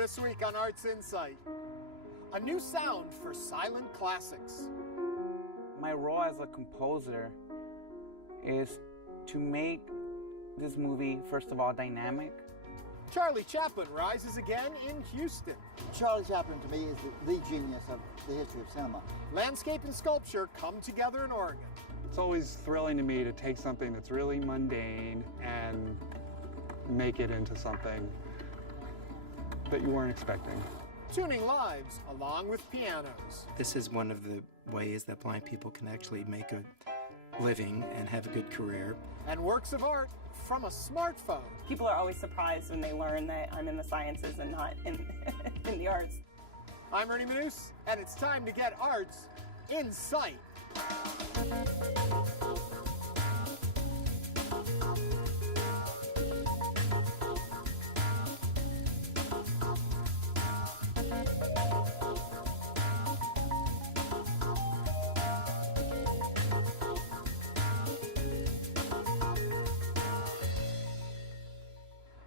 This week on Arts InSight, a new sound for silent classics. My role as a composer is to make this movie, first of all, dynamic. Charlie Chaplin rises again in Houston. Charlie Chaplin, to me, is the genius of the history of cinema. Landscape and sculpture come together in Oregon. It's always thrilling to me to take something that's really mundane and make it into something that you weren't expecting. Tuning lives along with pianos. This is one of the ways that blind people can actually make a living and have a good career. And works of art from a smartphone. People are always surprised when they learn that I'm in the sciences and not in, in the arts. I'm Ernie Manous, and it's time to get Arts InSight.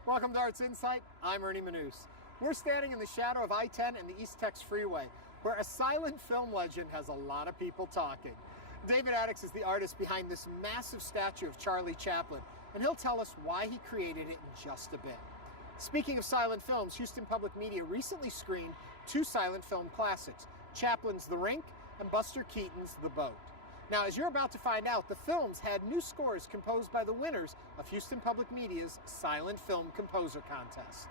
Welcome to Arts InSight. I'm Ernie Manous. We're standing in the shadow of I-10 and the East Tex Freeway, where a silent film legend has a lot of people talking. David Adickes is the artist behind this massive statue of Charlie Chaplin, and he'll tell us why he created it in just a bit. Speaking of silent films, Houston Public Media recently screened two silent film classics, Chaplin's The Rink and Buster Keaton's The Boat. Now, as you're about to find out, the films had new scores composed by the winners of Houston Public Media's Silent Film Composer Contest.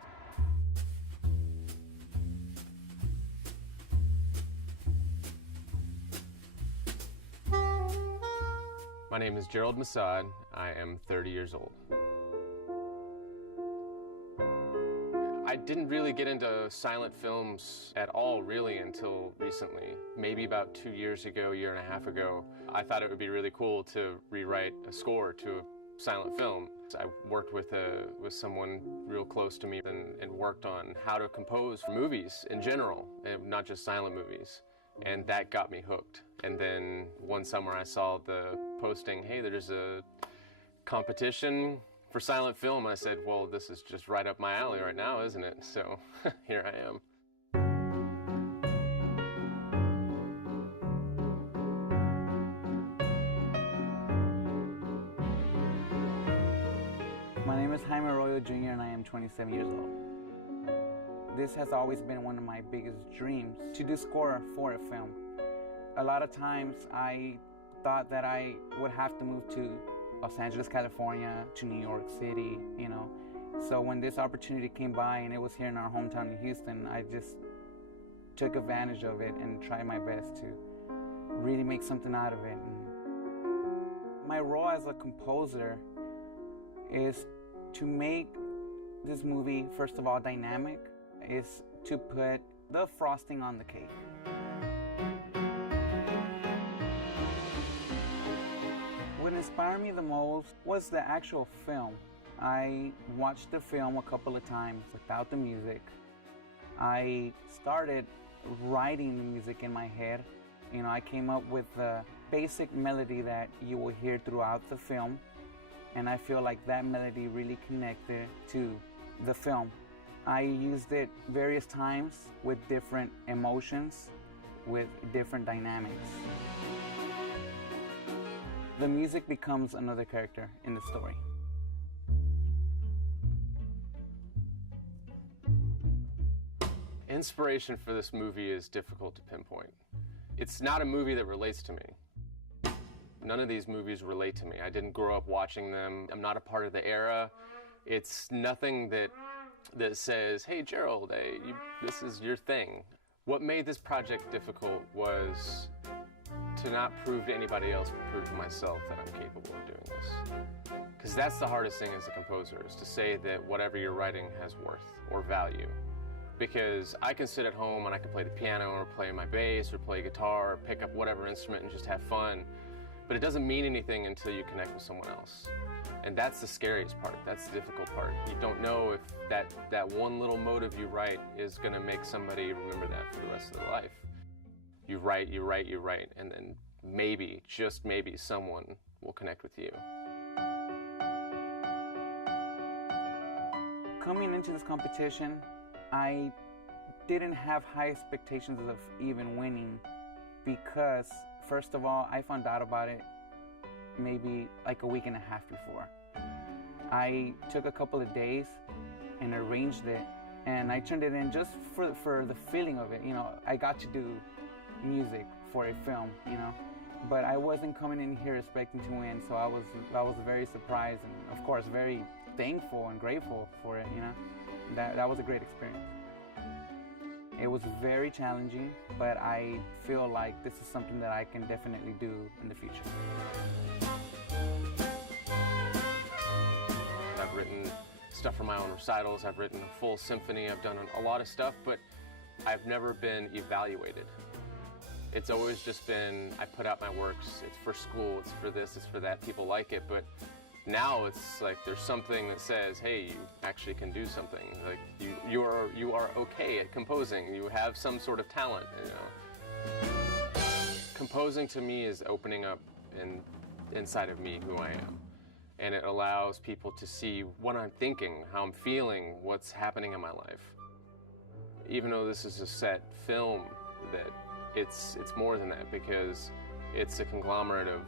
My name is Gerald Masad. I am 30 years old. I didn't really get into silent films at all, really, until recently. Maybe about 2 years ago, year and a half ago. I thought it would be really cool to rewrite a score to a silent film. I worked with someone real close to me and worked on how to compose for movies in general, and not just silent movies. And that got me hooked. And then one summer I saw the posting, hey, there's a competition for silent film. I said, well, this is just right up my alley right now, isn't it? So here I am. My name is Jaime Arroyo Jr. and I am 27 years old. This has always been one of my biggest dreams, to do score for a film. A lot of times I thought that I would have to move to Los Angeles, California, to New York City, you know. So when this opportunity came by and it was here in our hometown in Houston, I just took advantage of it and tried my best to really make something out of it. And my role as a composer is to make this movie, first of all, dynamic, is to put the frosting on the cake. What inspired me the most was the actual film. I watched the film a couple of times without the music. I started writing the music in my head. You know, I came up with the basic melody that you will hear throughout the film, and I feel like that melody really connected to the film. I used it various times with different emotions, with different dynamics. The music becomes another character in the story. Inspiration for this movie is difficult to pinpoint. It's not a movie that relates to me. None of these movies relate to me. I didn't grow up watching them. I'm not a part of the era. It's nothing that says, hey, Gerald, hey, this is your thing. What made this project difficult was to not prove to anybody else, but prove to myself that I'm capable of doing this. Because that's the hardest thing as a composer, is to say that whatever you're writing has worth or value. Because I can sit at home and I can play the piano or play my bass or play guitar or pick up whatever instrument and just have fun. But it doesn't mean anything until you connect with someone else. And that's the scariest part. That's the difficult part. You don't know if that one little motive you write is going to make somebody remember that for the rest of their life. You write, and then maybe, just maybe, someone will connect with you. Coming into this competition, I didn't have high expectations of even winning because, first of all, I found out about it maybe like a week and a half before. I took a couple of days and arranged it, and I turned it in just for the feeling of it. You know, I got to do music for a film, you know, but I wasn't coming in here expecting to win, so I was very surprised and, of course, very thankful and grateful for it, you know. That was a great experience. It was very challenging, but I feel like this is something that I can definitely do in the future. I've written stuff for my own recitals, I've written a full symphony, I've done a lot of stuff, but I've never been evaluated. It's always just been, I put out my works, it's for school, it's for this, it's for that, people like it, but now it's like there's something that says, hey, you actually can do something. Like you are okay at composing. You have some sort of talent, you know. Composing to me is opening up inside of me who I am. And it allows people to see what I'm thinking, how I'm feeling, what's happening in my life. Even though this is a set film, that it's more than that, because it's a conglomerate of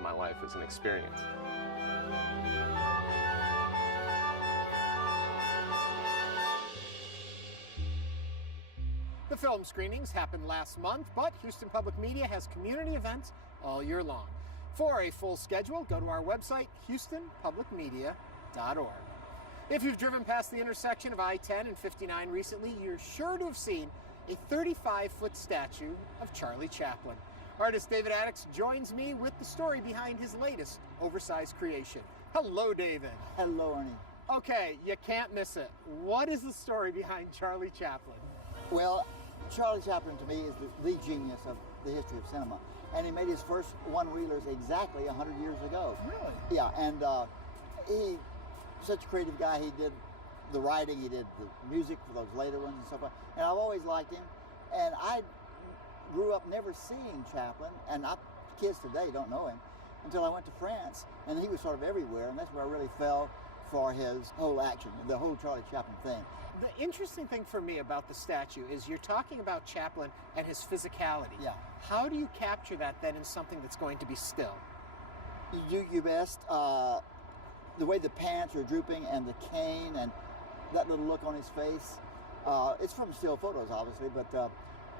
my life as an experience. The film screenings happened last month, but Houston Public Media has community events all year long. For a full schedule, go to our website, houstonpublicmedia.org. If you've driven past the intersection of I-10 and 59 recently, you're sure to have seen a 35-foot statue of Charlie Chaplin. Artist David Adickes joins me with the story behind his latest oversized creation. Hello, David. Hello, Ernie. Okay, you can't miss it. What is the story behind Charlie Chaplin? Well, Charlie Chaplin to me is the genius of the history of cinema. And he made his first one-reelers exactly 100 years ago. Really? Yeah, and he, such a creative guy, he did the writing, he did the music for those later ones and so forth. And I've always liked him. And I grew up never seeing Chaplin, and kids today don't know him, until I went to France. And he was sort of everywhere, and that's where I really fell for his whole action, the whole Charlie Chaplin thing. The interesting thing for me about the statue is you're talking about Chaplin and his physicality. Yeah. How do you capture that then in something that's going to be still? You do your best. The way the pants are drooping and the cane and that little look on his face. It's from still photos, obviously, but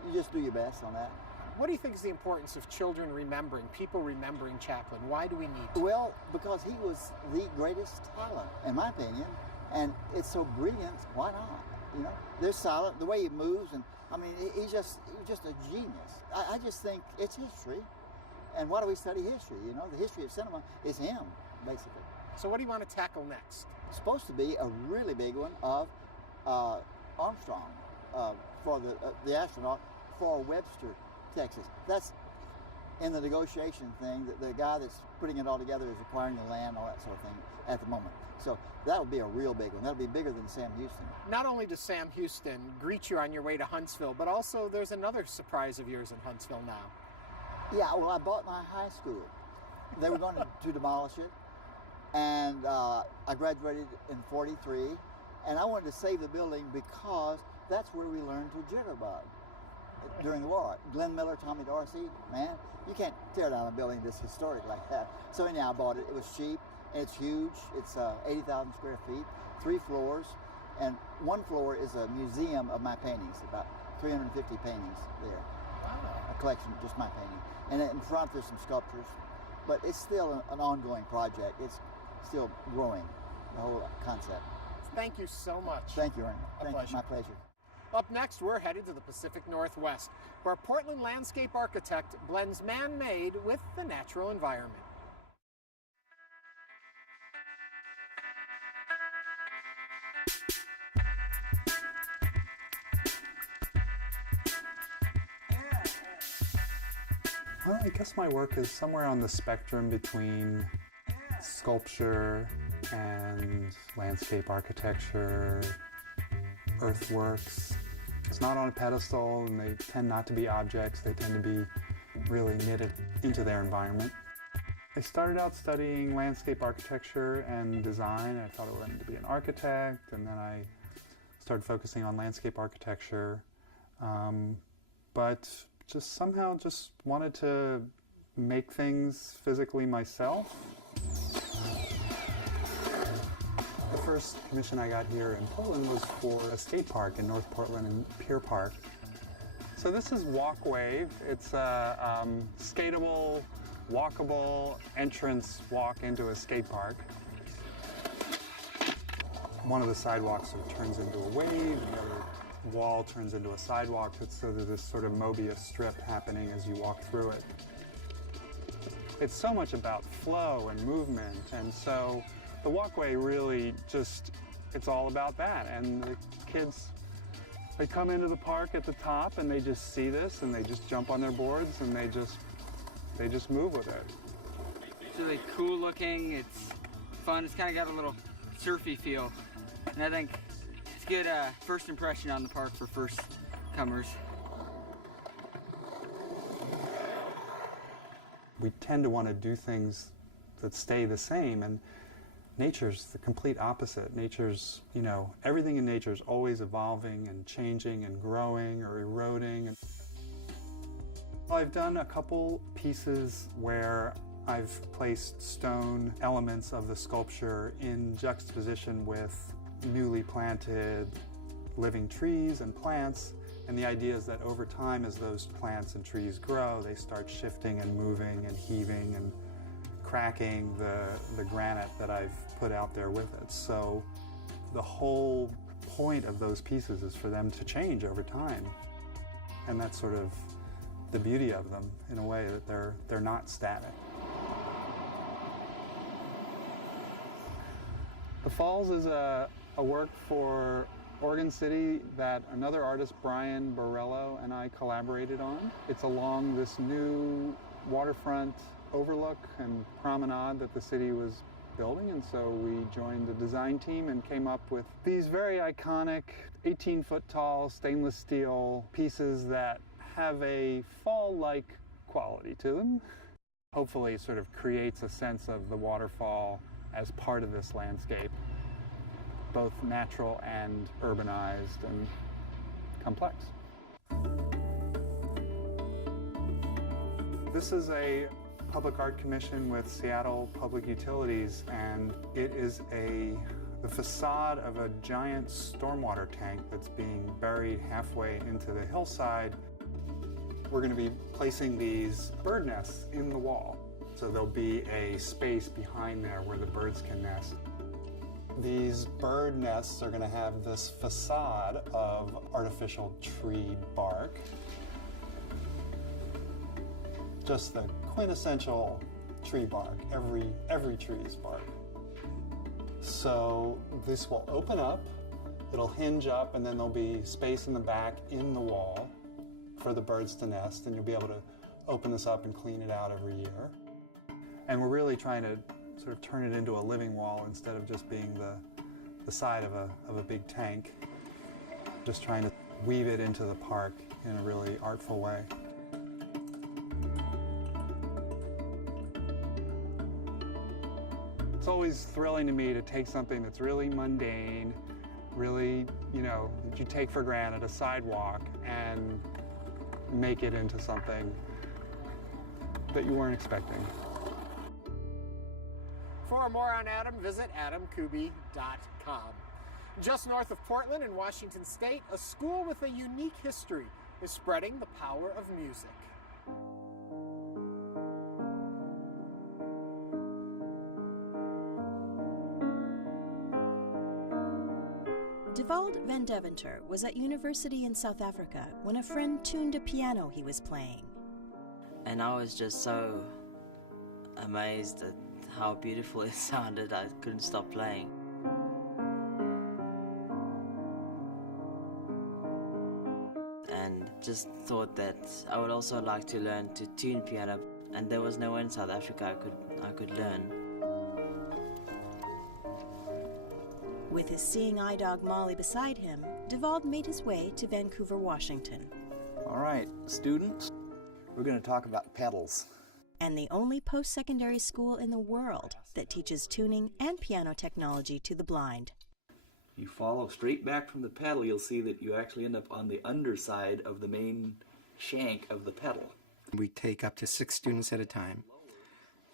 you just do your best on that. What do you think is the importance of children remembering, people remembering Chaplin? Why do we need to? Well, because he was the greatest talent, in my opinion, and it's so brilliant, why not? You know, they're silent, the way he moves, and I mean, he's just a genius. I just think it's history, and why do we study history? You know, the history of cinema is him, basically. So what do you want to tackle next? It's supposed to be a really big one of Armstrong for the astronaut for Webster, Texas. That's in the negotiation thing, that the guy that's putting it all together is acquiring the land, all that sort of thing at the moment. So that'll be a real big one. That'll be bigger than Sam Houston. Not only does Sam Houston greet you on your way to Huntsville, but also there's another surprise of yours in Huntsville now. Yeah, well, I bought my high school. They were going to demolish it, and I graduated in '43, and I wanted to save the building because that's where we learned to jitterbug during the war. Glenn Miller, Tommy Dorsey, man, you can't tear down a building this historic like that. So anyhow, I bought it. It was cheap, and it's huge. It's 80,000 square feet, 3 floors, and 1 floor is a museum of my paintings, about 350 paintings there. Wow. A collection of just my painting. And in front there's some sculptures, but it's still an ongoing project. It's still growing, the whole concept. Thank you so much. Thank you, Ernie. Thank pleasure. you. My pleasure. Up next, we're headed to the Pacific Northwest, where Portland landscape architect blends man-made with the natural environment. Well, I guess my work is somewhere on the spectrum between sculpture and landscape architecture, earthworks. It's not on a pedestal, and they tend not to be objects. They tend to be really knitted into their environment. I started out studying landscape architecture and design. I thought I wanted to be an architect, and then I started focusing on landscape architecture. but just somehow just wanted to make things physically myself. The first commission I got here in Portland was for a skate park in North Portland in Pier Park. So this is Walk Wave. It's a skatable, walkable entrance walk into a skate park. One of the sidewalks sort of turns into a wave, and the other wall turns into a sidewalk, so there's this sort of Mobius strip happening as you walk through it. It's so much about flow and movement, and so the walkway really just, it's all about that. And the kids, they come into the park at the top and they just see this and they just jump on their boards and they just move with it. It's really cool looking, it's fun, it's kind of got a little surfy feel. And I think it's a good first impression on the park for first comers. We tend to want to do things that stay the same, and nature's the complete opposite. Nature's, you know, everything in nature is always evolving and changing and growing or eroding. I've done a couple pieces where I've placed stone elements of the sculpture in juxtaposition with newly planted living trees and plants. And the idea is that over time, as those plants and trees grow, they start shifting and moving and heaving and cracking the granite that I've put out there with it. So the whole point of those pieces is for them to change over time. And that's sort of the beauty of them, in a way, that they're not static. The Falls is a work for Oregon City that another artist, Brian Borello, and I collaborated on. It's along this new waterfront overlook and promenade that the city was building, and so we joined the design team and came up with these very iconic 18-foot tall stainless steel pieces that have a fall-like quality to them. Hopefully it sort of creates a sense of the waterfall as part of this landscape, both natural and urbanized and complex. This is a public art commission with Seattle Public Utilities, and it is the facade of a giant stormwater tank that's being buried halfway into the hillside. We're going to be placing these bird nests in the wall, so there'll be a space behind there where the birds can nest. These bird nests are going to have this facade of artificial tree bark. Just the quintessential tree bark, every tree's bark. So this will open up, it'll hinge up, and then there'll be space in the back in the wall for the birds to nest, and you'll be able to open this up and clean it out every year. And we're really trying to sort of turn it into a living wall instead of just being the side of a big tank. Just trying to weave it into the park in a really artful way. It's always thrilling to me to take something that's really mundane, really, you know, that you take for granted, a sidewalk, and make it into something that you weren't expecting. For more on Adam, visit adamkubi.com. Just north of Portland in Washington State, a school with a unique history is spreading the power of music. Dewald van Deventer was at university in South Africa when a friend tuned a piano he was playing. And I was just so amazed at how beautiful it sounded, I couldn't stop playing. And just thought that I would also like to learn to tune piano, and there was nowhere in South Africa I could learn. With his seeing eye dog Molly beside him, Dewald made his way to Vancouver, Washington. All right, students, we're going to talk about pedals. And the only post-secondary school in the world that teaches tuning and piano technology to the blind. You follow straight back from the pedal, you'll see that you actually end up on the underside of the main shank of the pedal. We take up to 6 students at a time,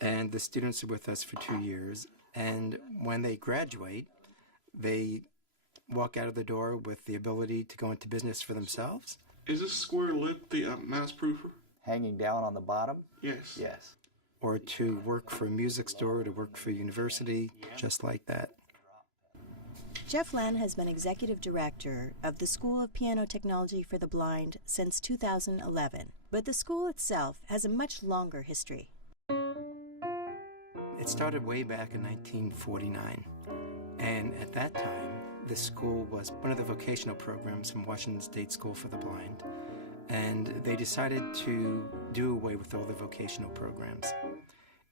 and the students are with us for 2 years, and when they graduate, they walk out of the door with the ability to go into business for themselves. Is this square lip the mass proofer? Hanging down on the bottom? Yes. Yes. Or to work for a music store, to work for a university, just like that. Jeff Land has been executive director of the School of Piano Technology for the Blind since 2011, but the school itself has a much longer history. It started way back in 1949, and at that time, the school was one of the vocational programs from Washington State School for the Blind, and they decided to do away with all the vocational programs.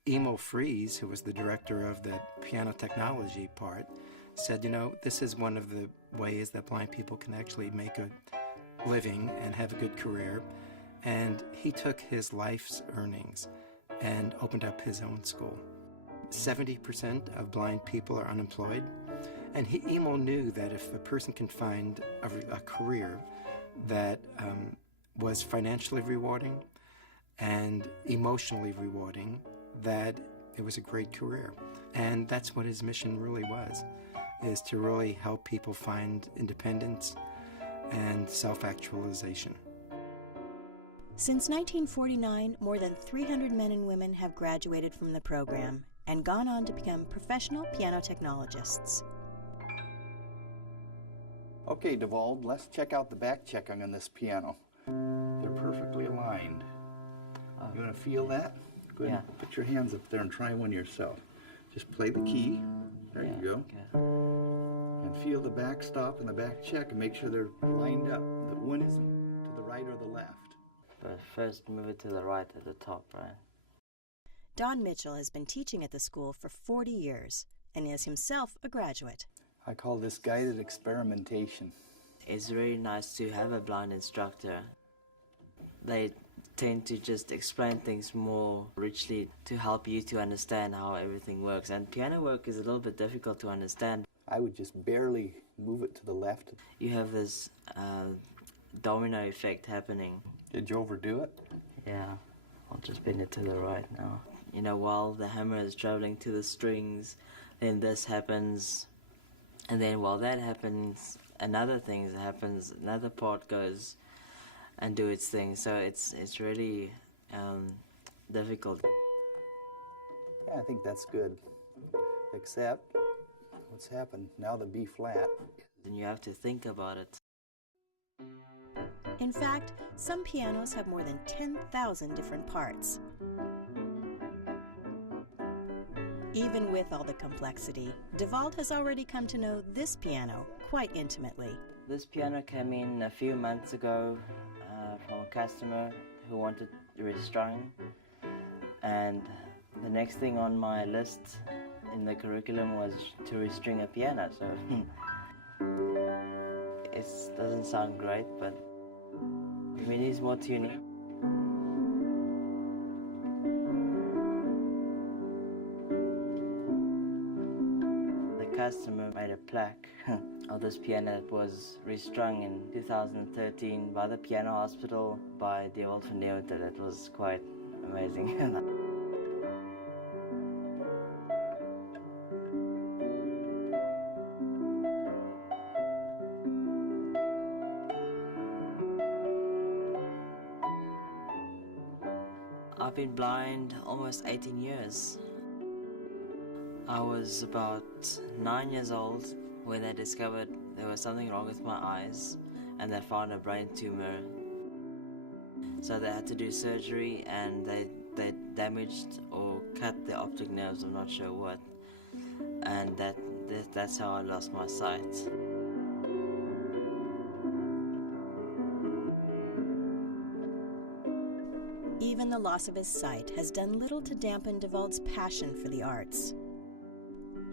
Emil Fries, who was the director of the piano technology part, said, you know, this is one of the ways that blind people can actually make a living and have a good career, and he took his life's earnings and opened up his own school. 70% of blind people are unemployed, and Emil knew that if a person can find a career that was financially rewarding and emotionally rewarding, that it was a great career. And that's what his mission really was, is to really help people find independence and self-actualization. Since 1949, more than 300 men and women have graduated from the program and gone on to become professional piano technologists. Okay, Devald, let's check out the back checking on this piano. They're perfectly aligned. You want to feel that? Go ahead and put your hands up there and try one yourself. Just play the key. There you go. Okay. And feel the back stop and the back check and make sure they're lined up. That one isn't to the right or the left. But first move it to the right at the top, right? Don Mitchell has been teaching at the school for 40 years and is himself a graduate. I call this guided experimentation. It's really nice to have a blind instructor. They tend to just explain things more richly to help you to understand how everything works. And piano work is a little bit difficult to understand. I would just barely move it to the left. You have this domino effect happening. Did you overdo it? Yeah, I'll just bend it to the right now. You know, while the hammer is traveling to the strings, then this happens. And then while that happens, another thing happens, another part goes and do its thing. So it's really difficult. Yeah, I think that's good. Except, what's happened? Now the B flat. And you have to think about it. In fact, some pianos have more than 10,000 different parts. Even with all the complexity, Devald has already come to know this piano quite intimately. This piano came in a few months ago from a customer who wanted restrung, and the next thing on my list in the curriculum was to restring a piano, so it doesn't sound great, but it needs more tuning. The customer made a plaque of this piano that was restrung in 2013 by the Piano Hospital by the old Verneeuwte. That was quite amazing. I've been blind almost 18 years. I was about 9 years old when they discovered there was something wrong with my eyes, and they found a brain tumor. So they had to do surgery, and they damaged or cut the optic nerves, I'm not sure what. And that's how I lost my sight. Even the loss of his sight has done little to dampen Devald's passion for the arts.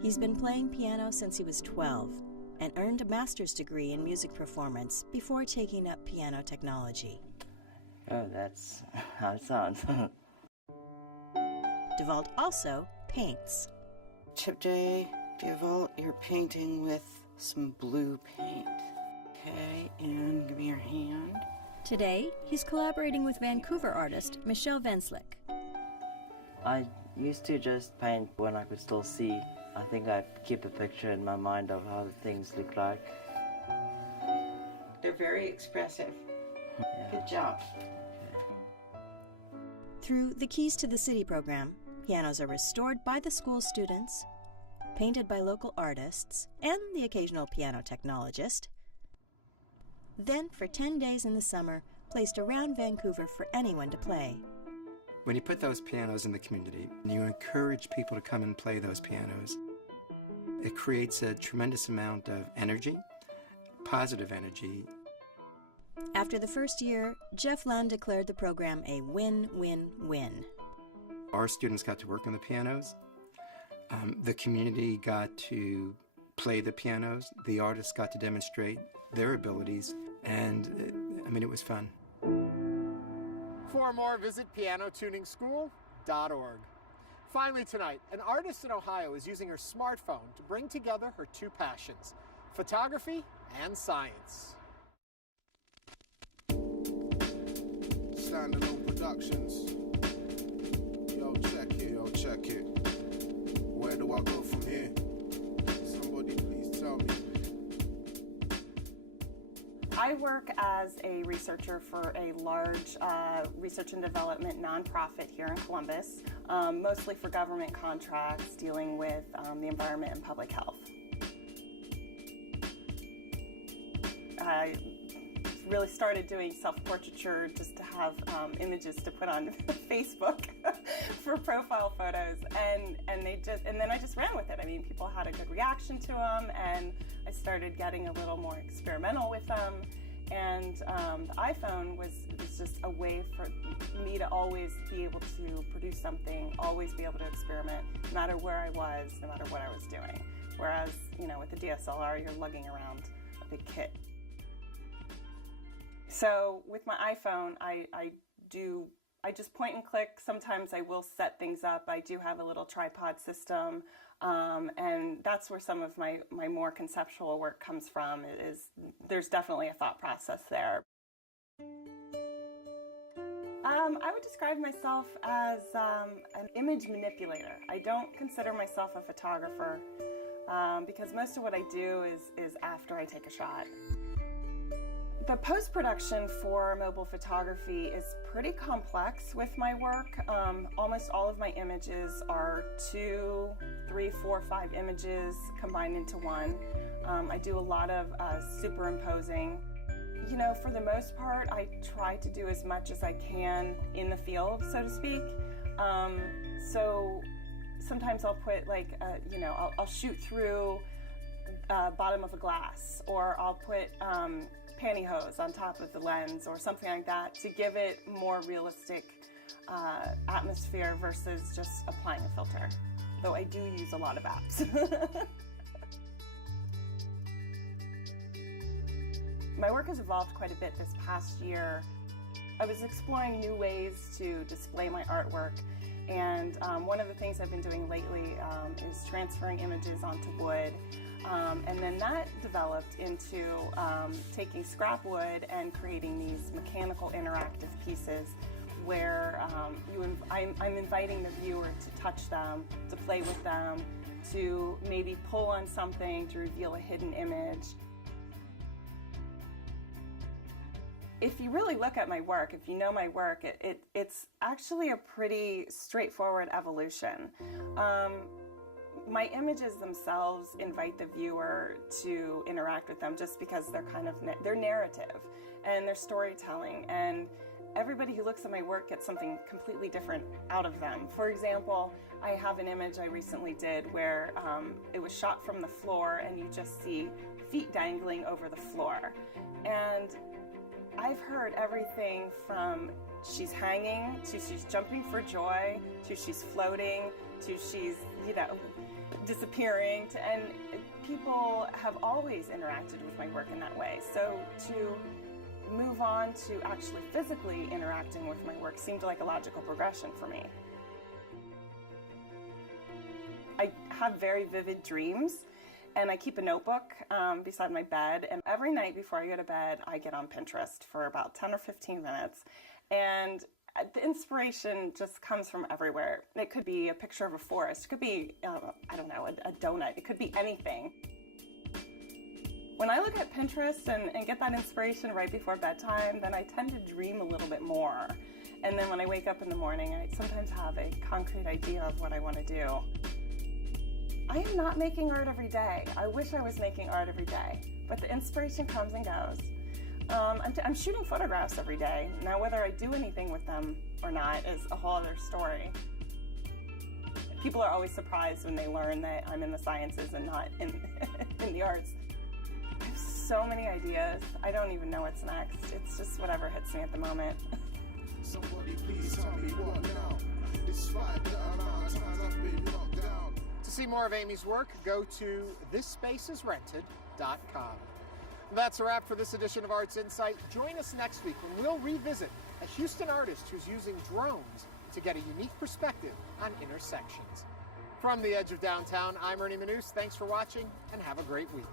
He's been playing piano since he was 12 and earned a master's degree in music performance before taking up piano technology. Oh, that's how it sounds. Devald also paints. Chip J, Devald, you're painting with some blue paint. Okay, and give me your hand. Today, he's collaborating with Vancouver artist Michelle Venslick. I used to just paint when I could still see. I think I keep a picture in my mind of how the things look like. They're very expressive. Yeah. Good job. Through the Keys to the City program, pianos are restored by the school students, painted by local artists, and the occasional piano technologist, then for 10 days in the summer, placed around Vancouver for anyone to play. When you put those pianos in the community, and you encourage people to come and play those pianos, it creates a tremendous amount of energy, positive energy. After the first year, Jeff Land declared the program a win-win-win. Our students got to work on the pianos. The community got to play the pianos. The artists got to demonstrate their abilities, and it was fun. For more, visit pianotuningschool.org. Finally tonight, an artist in Ohio is using her smartphone to bring together her two passions, photography and science. Standalone Productions. Yo, check it. Where do I go from here? Somebody please tell me. I work as a researcher for a large research and development nonprofit here in Columbus, mostly for government contracts dealing with the environment and public health. I really started doing self-portraiture just to have images to put on Facebook for profile photos, and then I just ran with it. I mean, people had a good reaction to them, and I started getting a little more experimental with them. And the iPhone was just a way for me to always be able to produce something, always be able to experiment, no matter where I was, no matter what I was doing. Whereas, with the DSLR, you're lugging around a big kit. So with my iPhone, I just point and click. Sometimes I will set things up. I do have a little tripod system, and that's where some of my more conceptual work comes from. There's definitely a thought process there. I would describe myself as an image manipulator. I don't consider myself a photographer because most of what I do is after I take a shot. The post-production for mobile photography is pretty complex with my work. Almost all of my images are 2, 3, 4, 5 images combined into one. I do a lot of superimposing. For the most part, I try to do as much as I can in the field, so to speak. So sometimes I'll put I'll shoot through bottom of a glass, or I'll put pantyhose on top of the lens or something like that to give it more realistic atmosphere versus just applying a filter, though I do use a lot of apps. My work has evolved quite a bit this past year. I was exploring new ways to display my artwork, and one of the things I've been doing lately is transferring images onto wood. And then that developed into taking scrap wood and creating these mechanical interactive pieces where I'm inviting the viewer to touch them, to play with them, to maybe pull on something to reveal a hidden image. If you really look at my work, if you know my work, it's actually a pretty straightforward evolution. My images themselves invite the viewer to interact with them just because they're narrative and they're storytelling, and everybody who looks at my work gets something completely different out of them. For example, I have an image I recently did where it was shot from the floor and you just see feet dangling over the floor. And I've heard everything from she's hanging, to she's jumping for joy, to she's floating, to she's, disappearing, and people have always interacted with my work in that way. So to move on to actually physically interacting with my work seemed like a logical progression for me. I have very vivid dreams, And I keep a notebook beside my bed, and every night before I go to bed, I get on Pinterest for about 10 or 15 minutes. And the inspiration just comes from everywhere. It could be a picture of a forest. It could be, I don't know, a donut. It could be anything. When I look at Pinterest and get that inspiration right before bedtime, then I tend to dream a little bit more. And then when I wake up in the morning, I sometimes have a concrete idea of what I want to do. I am not making art every day. I wish I was making art every day, but the inspiration comes and goes. I'm shooting photographs every day. Now, whether I do anything with them or not is a whole other story. People are always surprised when they learn that I'm in the sciences and not in the arts. I have so many ideas. I don't even know what's next. It's just whatever hits me at the moment. Somebody please tell me what now. It's 5 times I've been knocked down. To see more of Amy's work, go to thisspacesrented.com. That's a wrap for this edition of Arts Insight. Join us next week when we'll revisit a Houston artist who's using drones to get a unique perspective on intersections. From the edge of downtown, I'm Ernie Manous. Thanks for watching and have a great week.